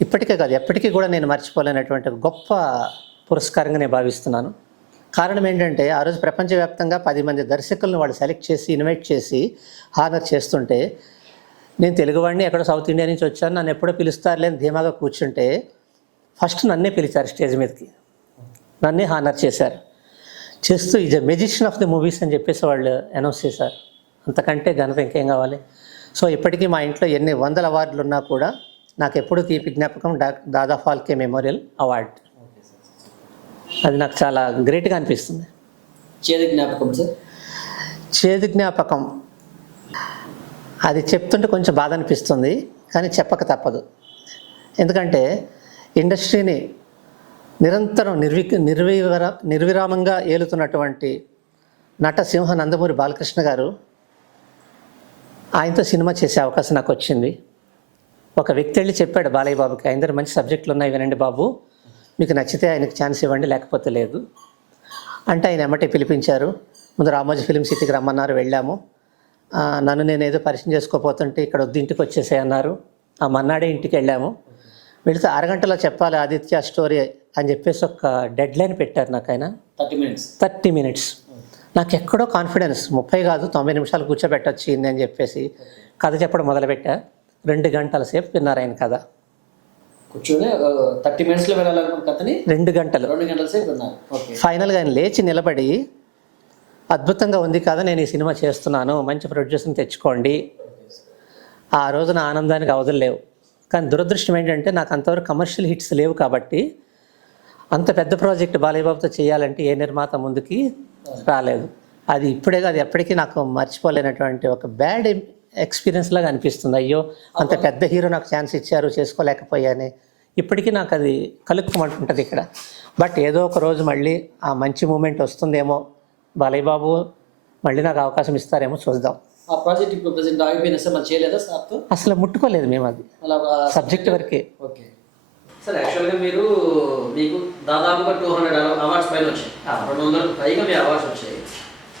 ఇప్పటికే కాదు ఎప్పటికీ కూడా నేను మర్చిపోలేనటువంటి గొప్ప పురస్కారంగా నేను భావిస్తున్నాను. కారణం ఏంటంటే ఆ రోజు ప్రపంచవ్యాప్తంగా 10 మంది దర్శకులను వాళ్ళు సెలెక్ట్ చేసి ఇన్వైట్ చేసి హానర్ చేస్తుంటే, నేను తెలుగువాడిని, ఎక్కడో సౌత్ ఇండియా నుంచి వచ్చాను, నన్ను ఎప్పుడో పిలుస్తారులేని ధీమాగా కూర్చుంటే ఫస్ట్ నన్నే పిలిచారు స్టేజ్ మీదకి, నన్నే హానర్ చేశారు. చేస్తూ is a magician of the movies అని చెప్పేసి వాళ్ళు అనౌన్స్ చేశారు. అంతకంటే ఘనత ఇంకేం కావాలి? సో ఇప్పటికీ మా ఇంట్లో ఎన్ని 100 అవార్డులు ఉన్నా కూడా నాకు ఎప్పుడు తీపి జ్ఞాపకం దాదా ఫాల్కే మెమోరియల్ అవార్డ్. అది నాకు చాలా గ్రేట్గా అనిపిస్తుంది. చేదు జ్ఞాపకం సార్? చేదు జ్ఞాపకం అది చెప్తుంటే కొంచెం బాధ అనిపిస్తుంది, కానీ చెప్పక తప్పదు. ఎందుకంటే ఇండస్ట్రీని నిరంతరం నిర్విరామంగా ఏలుతున్నటువంటి నటసింహ నందమూరి బాలకృష్ణ గారు, ఆయనతో సినిమా చేసే అవకాశం నాకు వచ్చింది. ఒక వ్యక్తి వెళ్ళి చెప్పాడు బాలయ్య బాబుకి, ఆయన మంచి సబ్జెక్టులు ఉన్నాయి వినండి బాబు, మీకు నచ్చితే ఆయనకి ఛాన్స్ ఇవ్వండి, లేకపోతే లేదు అంటే ఆయన ఎమ్మటే పిలిపించారు. ముందు రామోజీ ఫిలిం సిటీకి రమ్మన్నారు, వెళ్ళాము. నన్ను నేను ఏదో పరిచయం చేసుకోపోతుంటే ఇక్కడ వద్దు ఇంటికి వచ్చేసే అన్నారు. ఆ మన్నాడే ఇంటికి వెళ్ళాము. వెళితే అరగంటలో చెప్పాలి ఆదిత్య స్టోరీ అని చెప్పేసి ఒక డెడ్ లైన్ పెట్టారు నాకు ఆయన. 30 మినిట్స్. నాకు ఎక్కడో కాన్ఫిడెన్స్ 30 కాదు 90 నిమిషాలు కూర్చోబెట్టొచ్చు ఈయన్ని అని చెప్పేసి కథ చెప్పడం మొదలుపెట్టా. 2 గంటల సేపు విన్నారు ఆయన కథ. కూర్చొని 30 మినిట్స్లో వెళ్ళాలనుకున్న కథని 2 గంటల సేపు విన్నారు. ఫైనల్గా ఆయన లేచి నిలబడి, అద్భుతంగా ఉంది కదా, నేను ఈ సినిమా చేస్తున్నాను, మంచి ప్రొడ్యూసర్ని తెచ్చుకోండి. ఆ రోజున ఆనందానికి అవధులు లేవు. కానీ దురదృష్టం ఏంటంటే నాకు అంతవరకు కమర్షియల్ హిట్స్ లేవు కాబట్టి అంత పెద్ద ప్రాజెక్ట్ బాలయ్య బాబుతో చేయాలంటే ఏ నిర్మాత ముందుకి రాలేదు. అది ఇప్పుడే కాదు ఎప్పటికీ నాకు మర్చిపోలేనటువంటి ఒక బ్యాడ్ ఎక్స్పీరియన్స్ లాగా అనిపిస్తుంది. అయ్యో అంత పెద్ద హీరో నాకు ఛాన్స్ ఇచ్చారు, చేసుకోలేకపోయానే. ఇప్పటికీ నాకు అది కలుక్కుమంటుంటుంది ఇక్కడ. బట్ ఏదో ఒక రోజు మళ్ళీ ఆ మంచి మూమెంట్ వస్తుందేమో, బాలయ్య బాబు మళ్ళీ నాకు అవకాశం ఇస్తారేమో, చూద్దాం. ఆ ప్రాజెక్ట్ ఇప్పుడు ప్రెజెంట్ ఆగిపోయినా సార్, మరి చేయలేదా సార్తో? అసలు ముట్టుకోలేదు మేము, అది సబ్జెక్ట్ వరకే. ఓకే సార్, యాక్చువల్గా మీకు దాదాపుగా 200 అవార్డ్స్ పైన వచ్చాయి, 200 పైగా మీ అవార్డ్స్ వచ్చాయి.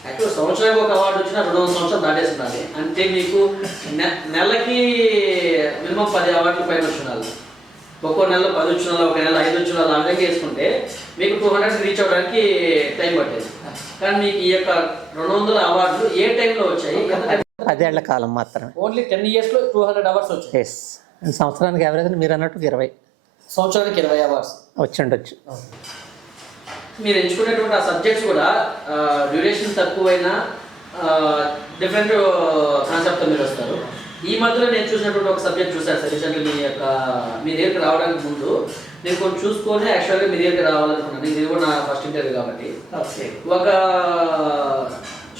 యాక్చువల్ సంవత్సరానికి ఒక అవార్డు వచ్చినా 200 సంవత్సరాలు దాటేస్తున్నది. అంటే మీకు నెలకి మినిమం 10 అవార్డులు పైన వచ్చినారు. ఒక్కో నెలలో 10 వచ్చిన, ఒక నెల 5 వచ్చిన, ఆ విధంగా వేసుకుంటే మీకు 200 రీచ్ అవ్వడానికి టైం పట్టేది. కానీ మీకు ఈ యొక్క 200 అవార్డులు ఏ టైంలో వచ్చాయి? 10 ఏళ్ల కాలం మాత్రమే. ఓన్లీ 10 ఇయర్స్లో 200 అవార్డ్స్ వచ్చాయి. ఎస్, సంవత్సరానికి యావరేజ్ మీరు అన్నట్టు 20, సంవత్సరానికి 20 అవార్డ్స్ వచ్చి ఉండొచ్చు. మీరు ఎంచుకునేటువంటి ఆ సబ్జెక్ట్స్ కూడా డ్యూరేషన్ తక్కువైనా డిఫరెంట్ కాన్సెప్ట్తో మీరు వస్తారు. ఈ మధ్యలో నేను చూసినటువంటి ఒక సబ్జెక్ట్ చూసాను సార్, రీసెంట్గా మీ దగ్గరికి రావడానికి ముందు నేను కొంచెం చూసుకొని యాక్చువల్గా మీ దగ్గరికి రావాలనుకున్నాను. ఇది కూడా నా ఫస్ట్ ఇంటర్వ్యూ కాబట్టి ఒక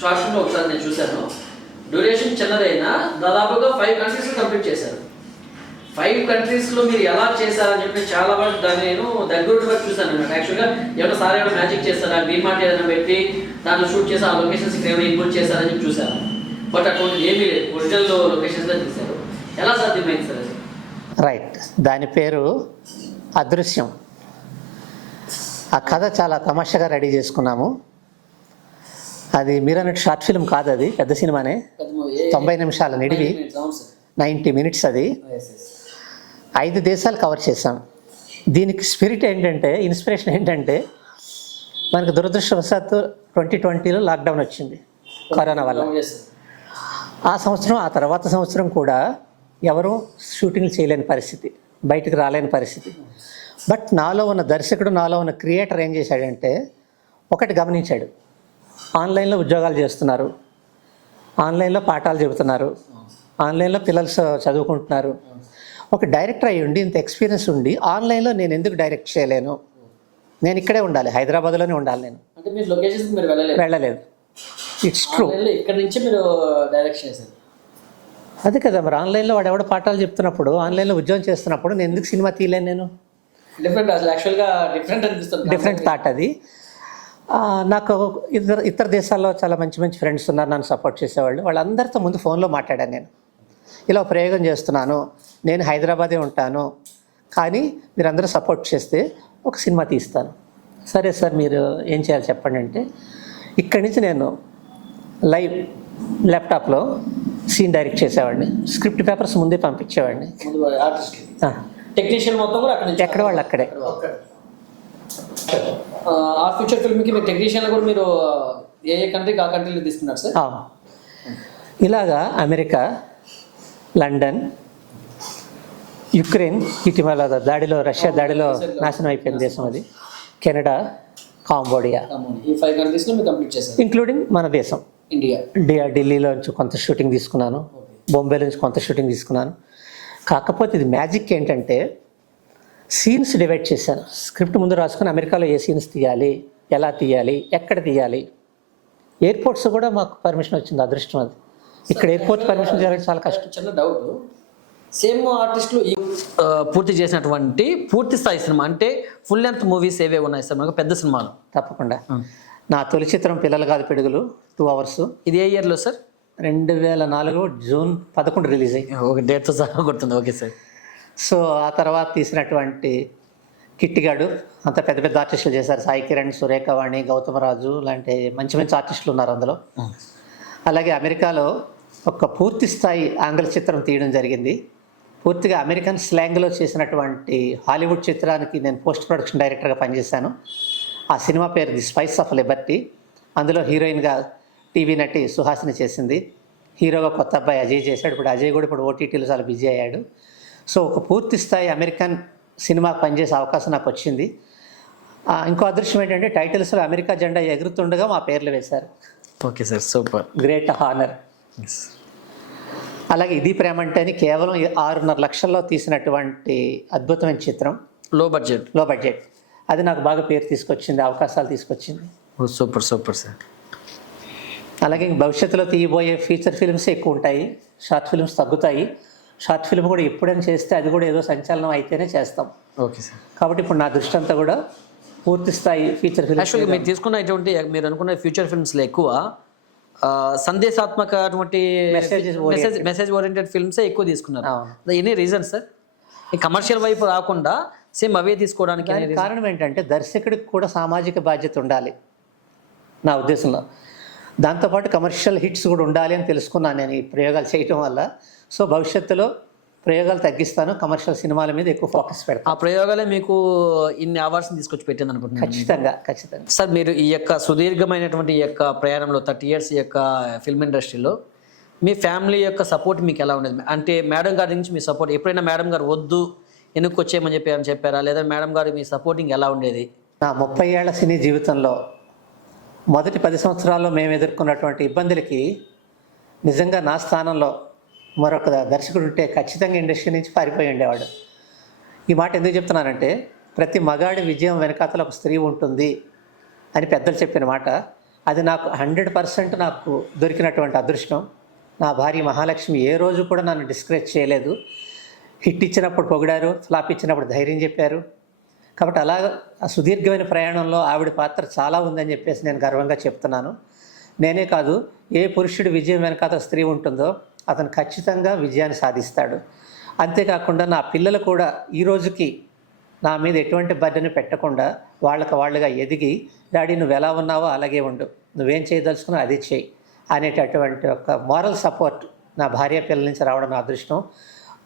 షార్ట్ ఫిల్మ్ ఒకసారి నేను చూశాను. డ్యూరేషన్ చిన్నదైనా దాదాపుగా 5 కంట్రీస్లో కంప్లీట్ చేశారు. 5 కంట్రీస్లో మీరు ఎలా చేశారని చెప్పి చాలా వరకు దాన్ని నేను దగ్గర వరకు చూశాను అన్నమాట. యాక్చువల్గా ఏమైనా సార్ ఏమైనా మ్యాజిక్ చేస్తారా, గ్రీన్ మార్ట్ ఏదైనా పెట్టి దాంట్లో షూట్ చేసి ఆ లొకేషన్స్ ఏమైనా ఇన్పుట్ చేశారని చెప్పి చూశాను. బట్ అటువంటి ఏమీ లేదు, ఒరిజినల్ లొకేషన్స్లో తీశారు. ఎలా సాధ్యమైంది సార్ అది? రైట్, దాని పేరు అదృశ్యం. ఆ కథ చాలా తమాషాగా రెడీ చేసుకున్నాము. అది మీరు అన్నట్టు షార్ట్ ఫిల్మ్ కాదు, అది పెద్ద సినిమానే. 90 నిమిషాల నిడివి, 90 మినిట్స్. అది 5 దేశాలు కవర్ చేశాం. దీనికి స్పిరిట్ ఏంటంటే, ఇన్స్పిరేషన్ ఏంటంటే, మనకు దురదృష్టవశాత్తు 2020లో లాక్డౌన్ వచ్చింది కరోనా వల్ల. ఆ సంవత్సరం, ఆ తర్వాత సంవత్సరం కూడా ఎవరూ షూటింగ్లు చేయలేని పరిస్థితి, బయటకు రాలేని పరిస్థితి. బట్ నాలో ఉన్న దర్శకుడు, నాలో ఉన్న క్రియేటర్ ఏం చేశాడంటే, ఒకటి గమనించాడు, ఆన్లైన్లో ఉద్యోగాలు చేస్తున్నారు, ఆన్లైన్లో పాఠాలు చెబుతున్నారు, ఆన్లైన్లో పిల్లలు చదువుకుంటున్నారు. ఒక డైరెక్టర్ అయ్యి ఉండి, ఇంత ఎక్స్పీరియన్స్ ఉండి, ఆన్లైన్లో నేను ఎందుకు డైరెక్ట్ చేయలేను? నేను ఇక్కడే ఉండాలి, హైదరాబాద్లోనే ఉండాలి. నేను అంటే మీరు లొకేషన్స్ మీరు వెళ్ళలేదు. It's true. ఇక్కడ నుంచి మీరు డైరెక్షన్ చేశారు. అదే కదా మరి, ఆన్లైన్లో వాడు ఎవడో పాఠాలు చెప్తున్నప్పుడు, ఆన్లైన్లో ఉద్యోగం చేస్తున్నప్పుడు నేను ఎందుకు సినిమా తీయలేను? నేను డిఫరెంట్, అసలు యాక్చువల్గా డిఫరెంట్ అనిపిస్తుంది. డిఫరెంట్ థాట్ అది. నాకు ఇతర దేశాల్లో చాలా మంచి మంచి ఫ్రెండ్స్ ఉన్నారు నన్ను సపోర్ట్ చేసేవాళ్ళు. వాళ్ళందరితో ముందు ఫోన్లో మాట్లాడాను నేను. ఇలా ప్రయోగం చేస్తున్నాను, నేను హైదరాబాదే ఉంటాను, కానీ మీరందరూ సపోర్ట్ చేస్తే ఒక సినిమా తీస్తాను. సరే సార్ మీరు ఏం చేయాలి చెప్పండి అంటే, ఇక్కడి నుంచి నేను లైవ్ ల్యాప్టాప్లో సీన్ డైరెక్ట్ చేసేవాడిని, స్క్రిప్ట్ పేపర్స్ ముందే పంపించేవాడిని. టెక్నీషియన్ మొత్తం కూడా అక్కడ నుంచి ఎక్కడ వాళ్ళు అక్కడే. ఆ ఫ్యూచర్ ఫిల్మ్కి మీరు టెక్నీషియన్ కూడా మీరు ఏ కంట్రీకి ఆ కంట్రీలో తీసుకున్నారు సార్? ఇలాగా అమెరికా, లండన్, యుక్రెయిన్, ఇటీవల దాడిలో రష్యా దాడిలో నాశనం అయిపోయిన దేశం అది, కెనడా, కాంబోడియా, ఈ 5 కంట్రీస్లో మీరు కంప్లీట్ చేశారు, ఇంక్లూడింగ్ మన దేశం ఇండియా. ఢిల్లీలో నుంచి కొంత షూటింగ్ తీసుకున్నాను, బొంబేలో నుంచి కొంత షూటింగ్ తీసుకున్నాను. కాకపోతే ఇది మ్యాజిక్ ఏంటంటే సీన్స్ డివైడ్ చేశాను. స్క్రిప్ట్ ముందు రాసుకుని అమెరికాలో ఏ సీన్స్ తీయాలి, ఎలా తీయాలి, ఎక్కడ తీయాలి. ఎయిర్పోర్ట్స్ కూడా మాకు పర్మిషన్ వచ్చింది, అదృష్టం అది. ఇక్కడ ఎయిర్పోర్ట్ పర్మిషన్ జరగడం చాలా కష్టం. చిన్న డౌట్, సేమ్ ఆర్టిస్టులు పూర్తి చేసినటువంటి పూర్తి స్థాయి సినిమా అంటే ఫుల్ లెంత్ మూవీస్ ఏవే ఉన్నాయి సార్ మనకు పెద్ద సినిమాలు? తప్పకుండా. నా తొలి చిత్రం పిల్లలు కాదు పిడుగులు, 2 hours. ఇది ఏ ఇయర్లో సార్? 2004 జూన్ 11 రిలీజ్ అయ్యి. ఒక డేట్తో సహా గుర్తుంది. Okay sir. సో ఆ తర్వాత తీసినటువంటి కిట్టిగాడు, అంత పెద్ద పెద్ద ఆర్టిస్టులు చేశారు. సాయి కిరణ్, సురేఖవాణి, గౌతమరాజు లాంటి మంచి మంచి ఆర్టిస్టులు ఉన్నారు అందులో. అలాగే అమెరికాలో ఒక పూర్తి స్థాయి ఆంగ్ల చిత్రం తీయడం జరిగింది. పూర్తిగా అమెరికన్ స్లాంగ్లో చేసినటువంటి హాలీవుడ్ చిత్రానికి నేను పోస్ట్ ప్రొడక్షన్ డైరెక్టర్గా పనిచేశాను. ఆ సినిమా పేరు ది స్పైస్ ఆఫ్ లిబర్టీ. అందులో హీరోయిన్గా టీవీ నటి సుహాసిని చేసింది, హీరోగా కొత్త అబ్బాయి అజయ్ చేశాడు. ఇప్పుడు అజయ్ కూడా ఇప్పుడు ఓటీటీలో చాలా బిజీ అయ్యాడు. సో ఒక పూర్తి స్థాయి అమెరికన్ సినిమాకి పనిచేసే అవకాశం నాకు వచ్చింది. ఇంకో అదృష్టం ఏంటంటే టైటిల్స్లో అమెరికా జెండా ఎగురుతుండగా మా పేర్లు వేశారు. Okay sir, super, great honour. అలాగే ఇది ప్రేమ అంటే అని కేవలం 6.5 లక్షల్లో తీసినటువంటి అద్భుతమైన చిత్రం, లో బడ్జెట్. అది నాకు బాగా పేరు తీసుకొచ్చింది, అవకాశాలు తీసుకొచ్చింది. Super super sir. అలాగే భవిష్యత్తులో తీయబోయే ఫీచర్ ఫిల్మ్స్ ఎక్కువ ఉంటాయి, షార్ట్ ఫిల్మ్స్ తగ్గుతాయి. షార్ట్ ఫిల్మ్ కూడా ఎప్పుడైనా చేస్తే అది కూడా ఏదో సంచలనం అయితేనే చేస్తాం. Okay sir. కాబట్టి ఇప్పుడు నా దృష్టి అంతా కూడా పూర్తి స్థాయి ఫీచర్ ఫిల్మ్. యాక్చువల్గా మీరు తీసుకున్నటువంటి మీరు అనుకున్న ఫ్యూచర్ ఫిల్మ్స్లో ఎక్కువ సందేశాత్మక అటువంటి మెసేజ్ ఓరియంటెడ్ ఫిల్మ్సే ఎక్కువ తీసుకున్నారు. Any reason sir? ఈ కమర్షియల్ వైపు రాకుండా సేమ్ అవే తీసుకోవడానికి కారణం ఏంటంటే దర్శకుడికి కూడా సామాజిక బాధ్యత ఉండాలి నా ఉద్దేశంలో. దాంతోపాటు కమర్షియల్ హిట్స్ కూడా ఉండాలి అని తెలుసుకున్నాను నేను ఈ ప్రయోగాలు చేయటం వల్ల. సో భవిష్యత్తులో ప్రయోగాలు తగ్గిస్తాను, కమర్షియల్ సినిమాల మీద ఎక్కువ ఫోకస్ పెడతాను. ఆ ప్రయోగాలే మీకు ఇన్ని అవార్డ్స్ని తీసుకొచ్చి పెట్టింది అనుకుంటున్నాను. ఖచ్చితంగా సార్. మీరు ఈ యొక్క సుదీర్ఘమైనటువంటి ఈ యొక్క ప్రయాణంలో 30 years ఈ యొక్క ఫిల్మ్ ఇండస్ట్రీలో మీ ఫ్యామిలీ యొక్క సపోర్ట్ మీకు ఎలా ఉండేది? అంటే మేడం గారి నుంచి మీ సపోర్ట్ ఎప్పుడైనా మేడం గారు వద్దు వెనక్కి వచ్చేయమని చెప్పారా, లేదా మేడం గారు మీ సపోర్టింగ్ ఎలా ఉండేది? నా 30 ఏళ్ల సినీ జీవితంలో మొదటి 10 సంవత్సరాల్లో మేము ఎదుర్కొన్నటువంటి ఇబ్బందులకి నిజంగా నా స్థానంలో మరొక దర్శకుడు ఉంటే ఖచ్చితంగా ఇండస్ట్రీ నుంచి పారిపోయి ఉండేవాడు. ఈ మాట ఎందుకు చెప్తున్నానంటే ప్రతి మగాడి విజయం వెనకాతల ఒక స్త్రీ ఉంటుంది అని పెద్దలు చెప్పిన మాట. అది నాకు 100% నాకు దొరికినటువంటి అదృష్టం. నా భార్య మహాలక్ష్మి ఏ రోజు కూడా నన్ను డిస్కరేజ్ చేయలేదు. హిట్ ఇచ్చినప్పుడు పొగిడారు, ఫ్లాప్ ఇచ్చినప్పుడు ధైర్యం చెప్పారు. కాబట్టి అలా ఆ సుదీర్ఘమైన ప్రయాణంలో ఆవిడ పాత్ర చాలా ఉందని చెప్పేసి నేను గర్వంగా చెప్తున్నాను. నేనే కాదు, ఏ పురుషుడి విజయం వెనకాత స్త్రీ ఉంటుందో అతను ఖచ్చితంగా విజయాన్ని సాధిస్తాడు. అంతేకాకుండా నా పిల్లలు కూడా ఈ రోజుకి నా మీద ఎటువంటి బర్డెని పెట్టకుండా వాళ్ళుగా ఎదిగి, డాడీ నువ్వు ఎలా ఉన్నావో అలాగే ఉండు, నువ్వేం చేయదలుచుకున్నావు అది చేయి అనేటటువంటి ఒక మోరల్ సపోర్ట్ నా భార్య పిల్లల నుంచి రావడం నా అదృష్టం.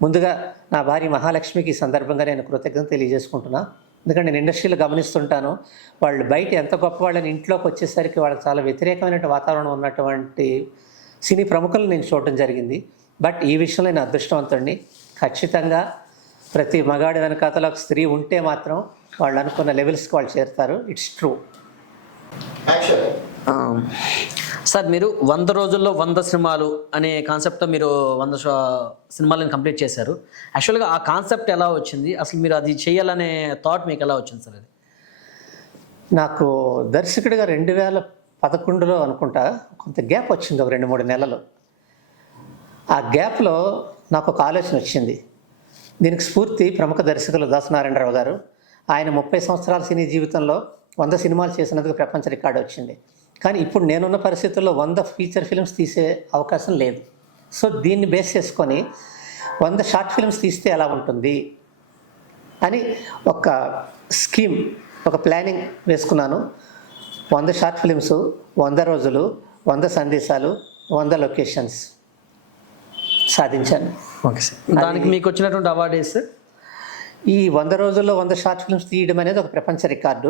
ముందుగా నా భార్య మహాలక్ష్మికి ఈ సందర్భంగా నేను కృతజ్ఞత తెలియజేసుకుంటున్నా. ఎందుకంటే నేను ఇండస్ట్రీలో గమనిస్తుంటాను, వాళ్ళు బయట ఎంత గొప్ప వాళ్ళని ఇంట్లోకి వచ్చేసరికి వాళ్ళకి చాలా వ్యతిరేకమైన వాతావరణం ఉన్నటువంటి సినీ ప్రముఖులను నేను చూడటం జరిగింది. బట్ ఈ విషయంలో నేను అదృష్టవంతుడిని. ఖచ్చితంగా ప్రతి మగాడి వెనకాతల ఒక స్త్రీ ఉంటే మాత్రం వాళ్ళు అనుకున్న లెవెల్స్కి వాళ్ళు చేరుతారు. It's true. సార్ మీరు 100 రోజుల్లో 100 సినిమాలు అనే కాన్సెప్ట్తో మీరు 100 సినిమాలను కంప్లీట్ చేశారు. యాక్చువల్గా ఆ కాన్సెప్ట్ ఎలా వచ్చింది, అసలు మీరు అది చేయాలనే థాట్ మీకు ఎలా వచ్చింది సార్? అది నాకు దర్శకుడిగా 2011లో అనుకుంటా కొంత గ్యాప్ వచ్చింది, ఒక 2-3 నెలలు. ఆ గ్యాప్లో నాకు ఒక ఆలోచన వచ్చింది. దీనికి స్ఫూర్తి ప్రముఖ దర్శకులు దాసనారాయణరావు గారు. ఆయన 30 సంవత్సరాల సినీ జీవితంలో 100 సినిమాలు చేసినందుకు ప్రపంచ రికార్డు వచ్చింది. కానీ ఇప్పుడు నేనున్న పరిస్థితుల్లో 100 ఫీచర్ ఫిల్మ్స్ తీసే అవకాశం లేదు. సో దీన్ని బేస్ చేసుకొని 100 షార్ట్ ఫిల్మ్స్ తీస్తే ఎలా ఉంటుంది అని ఒక స్కీమ్, ఒక ప్లానింగ్ వేసుకున్నాను. 100 షార్ట్ ఫిల్మ్స్, 100 రోజులు, 100 సందేశాలు, 100 లొకేషన్స్ సాధించాను. Okay sir. దానికి మీకు వచ్చినటువంటి అవార్డు ఏది సార్? ఈ 100 రోజుల్లో 100 షార్ట్ ఫిల్మ్స్ తీయడం అనేది ఒక ప్రపంచ రికార్డు.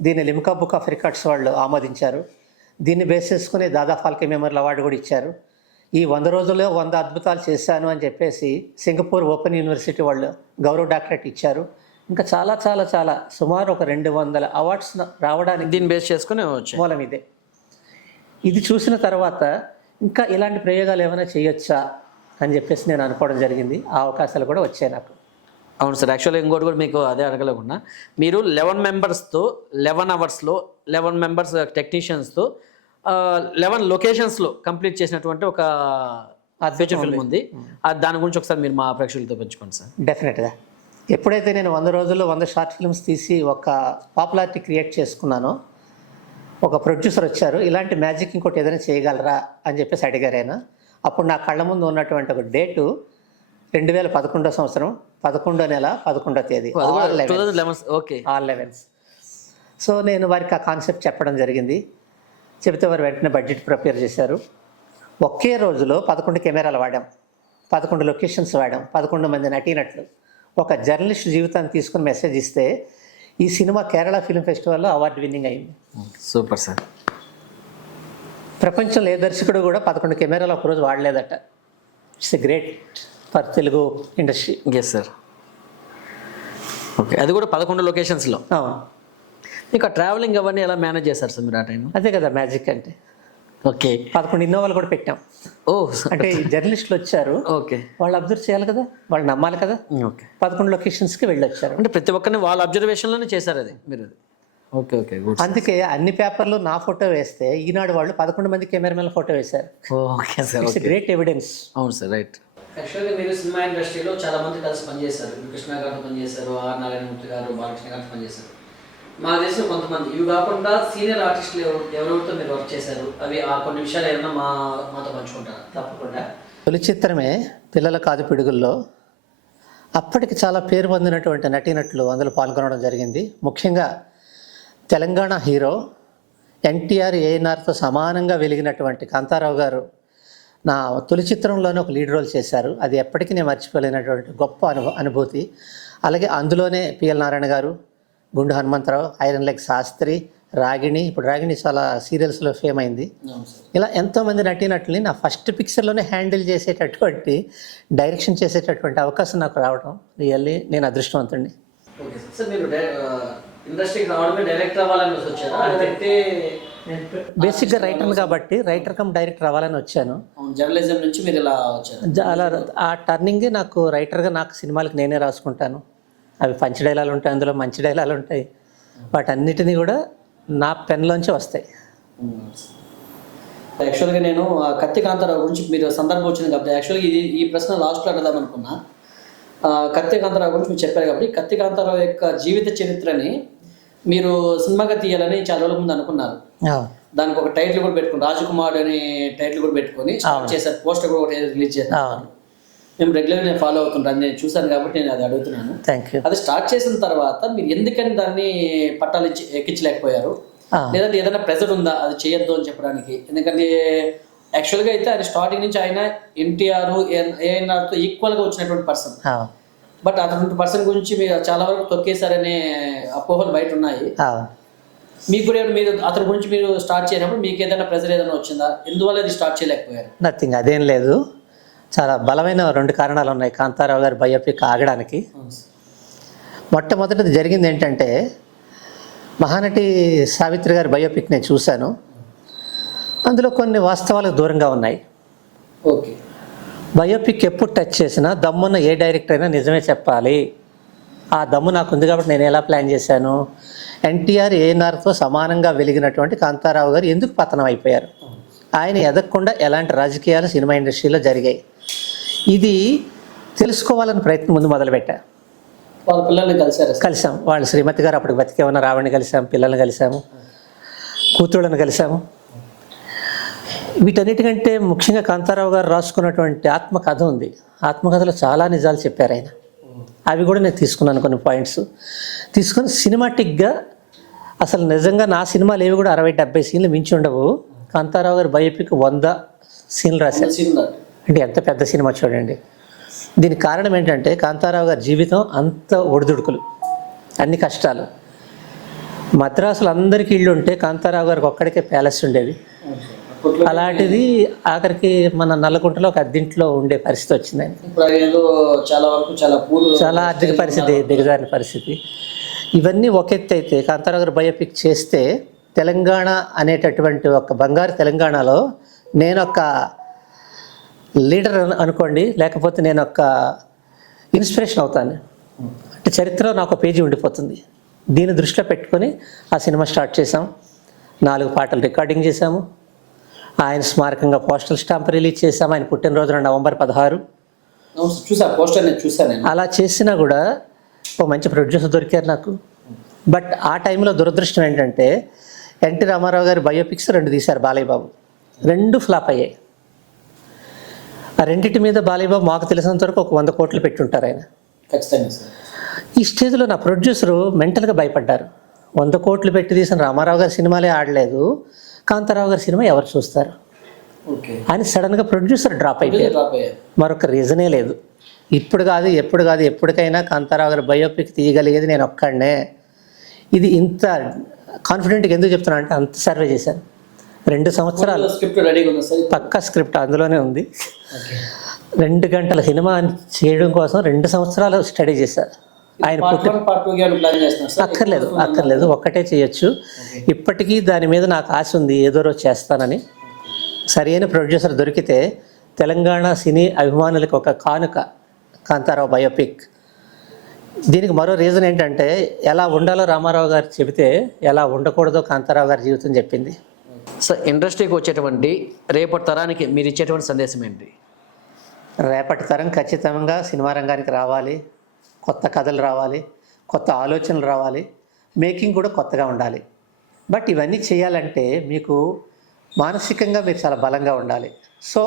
దీన్ని లిమ్కా బుక్ ఆఫ్ రికార్డ్స్ వాళ్ళు ఆమోదించారు. దీన్ని బేస్ చేసుకుని దాదా ఫాల్కే మెమోరియల్ అవార్డు కూడా ఇచ్చారు. ఈ 100 రోజుల్లో 100 అద్భుతాలు చేశాను అని చెప్పేసి సింగపూర్ ఓపెన్ యూనివర్సిటీ వాళ్ళు గౌరవ డాక్టరేట్ ఇచ్చారు. ఇంకా చాలా చాలా చాలా సుమారు ఒక 200 అవార్డ్స్ రావడానికి దీన్ని బేస్ చేసుకుని వచ్చాయి. మూలం ఇదే. ఇది చూసిన తర్వాత ఇంకా ఇలాంటి ప్రయోగాలు ఏమైనా చేయొచ్చా అని చెప్పేసి నేను అనుకోవడం జరిగింది. ఆ అవకాశాలు కూడా వచ్చాయి నాకు. అవును సార్. యాక్చువల్గా ఇంకోటి కూడా మీకు అదే అడగలేకుండా, మీరు 11 మెంబర్స్తో 11 అవర్స్లో 11 మెంబర్స్ టెక్నీషియన్స్తో 11 లొకేషన్స్లో కంప్లీట్ చేసినటువంటి ఒక ఫీచర్ ఫిల్మ్ ఉంది. దాని గురించి ఒకసారి మీరు మా ప్రేక్షకులతో పంచుకోండి సార్. డెఫినెట్గా. ఎప్పుడైతే నేను 100 రోజుల్లో 100 షార్ట్ ఫిల్మ్స్ తీసి ఒక పాపులారిటీ క్రియేట్ చేసుకున్నానో, ఒక ప్రొడ్యూసర్ వచ్చారు, ఇలాంటి మ్యాజిక్ ఇంకోటి ఏదైనా చేయగలరా అని చెప్పేసి అడిగారు ఆయన. అప్పుడు నా కళ్ళ ముందు ఉన్నటువంటి ఒక డేటు 2011 సంవత్సరం 11వ నెల 11వ తేదీ, ఓకే, ఆల్ 11. సో నేను వారికి ఆ కాన్సెప్ట్ చెప్పడం జరిగింది. చెబితే వారు వెంటనే బడ్జెట్ ప్రిపేర్ చేశారు. ఒకే రోజులో 11 కెమెరాలు వాడాం, 11 లొకేషన్స్ వాడాం, 11 మంది నటీనట్లు. ఒక జర్నలిస్ట్ జీవితాన్ని తీసుకుని మెసేజ్ ఇస్తే ఈ సినిమా కేరళ ఫిల్మ్ ఫెస్టివల్లో అవార్డు విన్నింగ్ అయింది. Super sir. ప్రపంచంలో ఏ దర్శకుడు కూడా 11 కెమెరాలు ఒకరోజు వాడలేదట. It's a great for Telugu industry. Yes sir. Okay, అది కూడా 11 లొకేషన్స్లో. అవును. మీకు ఆ ట్రావెలింగ్ అవన్నీ ఎలా మేనేజ్ చేస్తారు సార్ మీరు ఆ టైం? అదే కదా మ్యాజిక్ అంటే. ఓకే, 11 ఇన్నోవాలు కూడా పెట్టాం. ఓ అంటే జర్నలిస్టులు వచ్చారు, ఓకే, వాళ్ళు అబ్జర్వ్ చేయాలి కదా, వాళ్ళు నమ్మాలి కదా. ఓకే, 11 లొకేషన్స్కి వెళ్ళొచ్చారు. అంటే ప్రతి ఒక్కరిని వాళ్ళ అబ్జర్వేషన్లోనే చేశారు అది మీరు. Okay okay, good. అందుకే అన్ని పేపర్లు నా ఫోటో వేస్తే ఈనాడు వాళ్ళు 11 మంది కెమెరామెన్ల ఫోటో వేశారు. Okay sir. It's great evidence. అవును సార్, రైట్. యాక్చువల్గా మీరు సినిమా ఇండస్ట్రీలో చాలా మంది కలిసి పనిచేశారు. కృష్ణ గారితో పనిచేశారు, ఆర్ నారాయణమూర్తి గారు, బాలకృష్ణ గారితో పనిచేశారు. మా దేశంలో కొంతమంది ఇవి కాకుండా సీనియర్ ఆర్టిస్టులు ఎవరెవరితో మీరు వర్క్ చేశారు, అవి ఆ కొన్ని విషయాలు ఏమన్నా మాతో పంచుకుంటారు? తప్పకుండా. తొలి చిత్రమే పిల్లల కాదు పిడుగుల్లో. అప్పటికి చాలా పేరు పొందినటువంటి నటీనటులు అందులో పాల్గొనడం జరిగింది. ముఖ్యంగా తెలంగాణ హీరో ఎన్టీఆర్, ఏఎన్ఆర్తో సమానంగా వెలిగినటువంటి కాంతారావు గారు నా తొలి చిత్రంలోనే ఒక లీడ్ రోల్ చేశారు. అది ఎప్పటికీ నేను మర్చిపోలేనటువంటి గొప్ప అనుభూతి. అలాగే అందులోనే పిఎల్ నారాయణ గారు, గుండు హనుమంతరావు, ఐరన్ లెగ్ శాస్త్రి, రాగిణి. ఇప్పుడు రాగిణి చాలా సీరియల్స్లో ఫేమ్ అయింది. ఇలా ఎంతోమంది నటీనటుల్ని నా ఫస్ట్ పిక్చర్లోనే హ్యాండిల్ చేసేటటువంటి, డైరెక్షన్ చేసేటటువంటి అవకాశం నాకు రావడం రియల్లీ నేను అదృష్టవంతుడిని. Okay sir. మీరు ఇండస్ట్రీకి రావడమే డైరెక్టర్ అవ్వాలని వచ్చారా? అంటే బేసిక్గా రైటర్ కాబట్టి రైటర్ కమ్ డైరెక్టర్ అవ్వాలని వచ్చాను. జర్నలిజం నుంచి మీరు ఇలా వచ్చారు. అలా ఆ టర్నింగే నాకు రైటర్గా, నాకు సినిమాలకు నేనే రాసుకుంటాను. అవి పంచి డైలాలు ఉంటాయి, అందులో మంచి డైలాలు ఉంటాయి. వాటన్నిటినీ కూడా నా పెన్లోంచి వస్తాయి. యాక్చువల్గా నేను కత్తి కాంతారావు గురించి మీరు సందర్భం వచ్చింది కాబట్టి యాక్చువల్గా ఈ ప్రశ్న లాస్ట్లో అడదాం అనుకున్నా. కత్తి కాంతారావు గురించి మీరు చెప్పారు కాబట్టి కత్తి కాంతారావు యొక్క జీవిత చరిత్రని మీరు సినిమాగా తీయాలని చాలా రోజుల ముందు అనుకున్నారు. దానికి ఒక టైటిల్ కూడా పెట్టుకుని, రాజకుమార్ అనే టైటిల్ కూడా పెట్టుకొని చేశారు. పోస్టర్ కూడా ఒకటి రిలీజ్ చేశారు. మేము రెగ్యులర్గా నేను ఫాలో అవుతుంటాను, నేను చూశాను కాబట్టి నేను అది అడుగుతున్నాను. అది స్టార్ట్ చేసిన తర్వాత మీరు ఎందుకని దాన్ని పట్టాలు ఎక్కించలేకపోయారు? లేదంటే ఏదైనా ప్రెజర్ ఉందా అది చేయొద్దు అని చెప్పడానికి? ఎందుకంటే యాక్చువల్గా అయితే ఆయన స్టార్టింగ్ నుంచి ఆయన ఎన్టీఆర్, ఏఎన్ఆర్తో ఈక్వల్గా వచ్చినటువంటి పర్సన్. బట్ అటువంటి పర్సన్ గురించి మీరు చాలా వరకు తొక్కేశారనే అపోహలు బయట ఉన్నాయి. మీకు కూడా మీరు అతని గురించి మీరు స్టార్ట్ చేయనప్పుడు మీకు ఏదైనా ప్రెజర్ ఏదైనా వచ్చిందా? ఎందువల్ల ఇది స్టార్ట్ చేయలేకపోయారు? నథింగ్, అదేం లేదు. చాలా బలమైన 2 కారణాలు ఉన్నాయి కాంతారావు గారి బయోపిక్ ఆగడానికి. మొట్టమొదటిది జరిగింది ఏంటంటే, మహానటి సావిత్రి గారి బయోపిక్ నేను చూశాను. అందులో కొన్ని వాస్తవాలకు దూరంగా ఉన్నాయి. ఓకే. బయోపిక్ ఎప్పుడు టచ్ చేసినా దమ్మున్న ఏ డైరెక్టర్ అయినా నిజమే చెప్పాలి. ఆ దమ్ము నాకు ఉంది కాబట్టి నేను ఎలా ప్లాన్ చేశాను. ఎన్టీఆర్, ఏఎన్ఆర్తో సమానంగా వెలిగినటువంటి కాంతారావు గారు ఎందుకు పతనం అయిపోయారు? ఆయన ఎదగకుండా ఎలాంటి రాజకీయాలు సినిమా ఇండస్ట్రీలో జరిగాయి? ఇది తెలుసుకోవాలని ప్రయత్నం ముందు మొదలుపెట్టా. వాళ్ళ పిల్లల్ని కలిసారు కలిసాం. వాళ్ళ శ్రీమతి గారు అప్పుడు బతికే ఉన్న రావణ్ణి కలిసాం, పిల్లల్ని కలిసాము, కూతుళ్ళని కలిసాము. వీటన్నిటికంటే ముఖ్యంగా కాంతారావు గారు రాసుకున్నటువంటి ఆత్మకథ ఉంది. ఆత్మకథలో చాలా నిజాలు చెప్పారు ఆయన. అవి కూడా నేను తీసుకున్నాను, కొన్ని పాయింట్స్ తీసుకొని సినిమాటిక్గా. అసలు నిజంగా నా సినిమాలు ఏవి కూడా 60-70 సీన్లు మించి ఉండవు. కాంతారావు గారు బయోపిక్ 100 సీన్లు రాశారు. అంటే ఎంత పెద్ద సినిమా చూడండి. దీనికి కారణం ఏంటంటే కాంతారావు గారి జీవితం అంత ఒడిదుడుకులు, అన్ని కష్టాలు. మద్రాసులో అందరికీ ఇళ్ళు ఉంటే కాంతారావు గారికి ఒక్కడికే ప్యాలెస్ ఉండేది. అలాంటిది ఆఖరికి మన నల్లకుంటలో ఒక అద్దెంట్లో ఉండే పరిస్థితి వచ్చింది ఆయన. చాలా ఆర్థిక పరిస్థితి, దిగజారిన పరిస్థితి. ఇవన్నీ ఒక ఎత్తు అయితే కాంతారావు గారు బయోపిక్ చేస్తే తెలంగాణ అనేటటువంటి ఒక బంగారు తెలంగాణలో నేను ఒక లీడర్ అనుకోండి, లేకపోతే నేను ఒక ఇన్స్పిరేషన్ అవుతాను. అంటే చరిత్రలో నాకు ఒక పేజీ ఉండిపోతుంది. దీన్ని దృష్టిలో పెట్టుకొని ఆ సినిమా స్టార్ట్ చేసాం. 4 పాటలు రికార్డింగ్ చేశాము. ఆయన స్మారకంగా పోస్టల్ స్టాంప్ రిలీజ్ చేశాము. ఆయన పుట్టినరోజున November 16. అలా చేసినా కూడా ఒక మంచి ప్రొడ్యూసర్ దొరికారు నాకు. బట్ ఆ టైంలో దురదృష్టం ఏంటంటే ఎన్టీ రామారావు గారి బయోపిక్స్ 2 తీశారు బాలయ్య బాబు. 2 ఫ్లాప్ అయ్యాయి. ఆ రెండింటి మీద బాలయ్య బాబు మాకు తెలిసినంత వరకు ఒక 100 కోట్లు పెట్టుంటారు ఆయన. ఈ స్టేజ్లో నా ప్రొడ్యూసరు మెంటల్గా భయపడ్డారు. 100 కోట్లు పెట్టి తీసిన రామారావు గారి సినిమాలే ఆడలేదు, కాంతారావు గారి సినిమా ఎవరు చూస్తారు అని సడన్గా ప్రొడ్యూసర్ డ్రాప్ అయిపోయారు. మరొక రీజనే లేదు. ఇప్పుడు కాదు, ఎప్పుడు కాదు, ఎప్పటికైనా కాంతారావు గారి బయోపిక్ తీయగలిగేది నేను ఒక్కడనే. ఇది ఇంత కాన్ఫిడెంట్గా ఎందుకు చెప్తున్నా అంటే అంత సర్వే చేశాను. 2 సంవత్సరాలు పక్కా స్క్రిప్ట్ అందులోనే ఉంది. 2 గంటల సినిమా చేయడం కోసం 2 సంవత్సరాలు స్టడీ చేశారు. ఆయన అక్కర్లేదు, ఒక్కటే చేయొచ్చు. ఇప్పటికీ దాని మీద నాకు ఆశ ఉంది, ఏదో రోజు చేస్తానని. సరైన ప్రొడ్యూసర్ దొరికితే తెలంగాణ సినీ అభిమానులకు ఒక కానుక కాంతారావు బయోపిక్. దీనికి మరో రీజన్ ఏంటంటే ఎలా ఉండాలో రామారావు గారు చెబితే ఎలా ఉండకూడదో కాంతారావు గారి జీవితం చెప్పింది. సో ఇండస్ట్రీకి వచ్చేటువంటి రేపటి తరానికి మీరు ఇచ్చేటువంటి సందేశం ఏంటి? రేపటి తరం ఖచ్చితంగా సినిమా రంగానికి రావాలి, కొత్త కథలు రావాలి, కొత్త ఆలోచనలు రావాలి, మేకింగ్ కూడా కొత్తగా ఉండాలి. బట్ ఇవన్నీ చేయాలంటే మీకు మానసికంగా మీరు చాలా బలంగా ఉండాలి. సో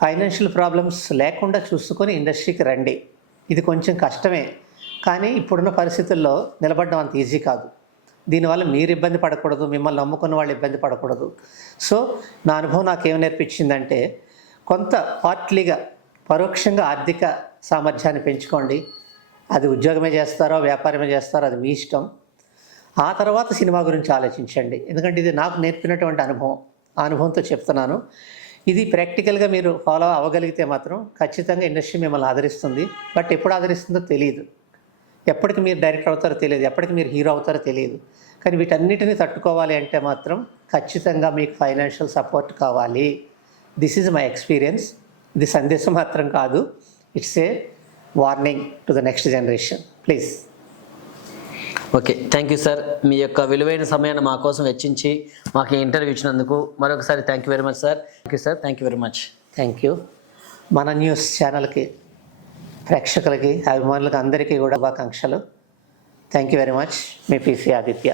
ఫైనాన్షియల్ ప్రాబ్లమ్స్ లేకుండా చూసుకొని ఇండస్ట్రీకి రండి. ఇది కొంచెం కష్టమే, కానీ ఇప్పుడున్న పరిస్థితుల్లో నిలబడడం అంత ఈజీ కాదు. దీనివల్ల మీరు ఇబ్బంది పడకూడదు, మిమ్మల్ని నమ్ముకున్న వాళ్ళు ఇబ్బంది పడకూడదు. సో నా అనుభవం నాకేం నేర్పించిందంటే కొంత పార్ట్లీగా పరోక్షంగా ఆర్థిక సామర్థ్యాన్ని పెంచుకోండి. అది ఉద్యోగమే చేస్తారో వ్యాపారమే చేస్తారో అది మీ ఇష్టం. ఆ తర్వాత సినిమా గురించి ఆలోచించండి. ఎందుకంటే ఇది నాకు నేర్పినటువంటి అనుభవం, ఆ అనుభవంతో చెప్తున్నాను. ఇది ప్రాక్టికల్గా మీరు ఫాలో అవ్వగలిగితే మాత్రం ఖచ్చితంగా ఇండస్ట్రీ మిమ్మల్ని ఆదరిస్తుంది. బట్ ఎప్పుడు ఆదరిస్తుందో తెలియదు, ఎప్పటికి మీరు డైరెక్టర్ అవుతారో తెలియదు, ఎప్పటికి మీరు హీరో అవుతారో తెలియదు. కానీ వీటన్నిటిని తట్టుకోవాలి అంటే మాత్రం ఖచ్చితంగా మీకు ఫైనాన్షియల్ సపోర్ట్ కావాలి. This is my experience. ఇది సందేశం మాత్రం కాదు, it's a warning to the next generation. Please. Okay, thank you sir. మీ యొక్క విలువైన సమయాన్ని మా కోసం వెచ్చించి మాకు ఇంటర్వ్యూ ఇచ్చినందుకు మరొకసారి thank you very much sir. Thank you sir, thank you very much. Thank you. మన న్యూస్ ఛానల్కి, ప్రేక్షకులకి, అభిమానులకి అందరికీ కూడా శుభాకాంక్షలు. Thank you very much. Me PC Aditya.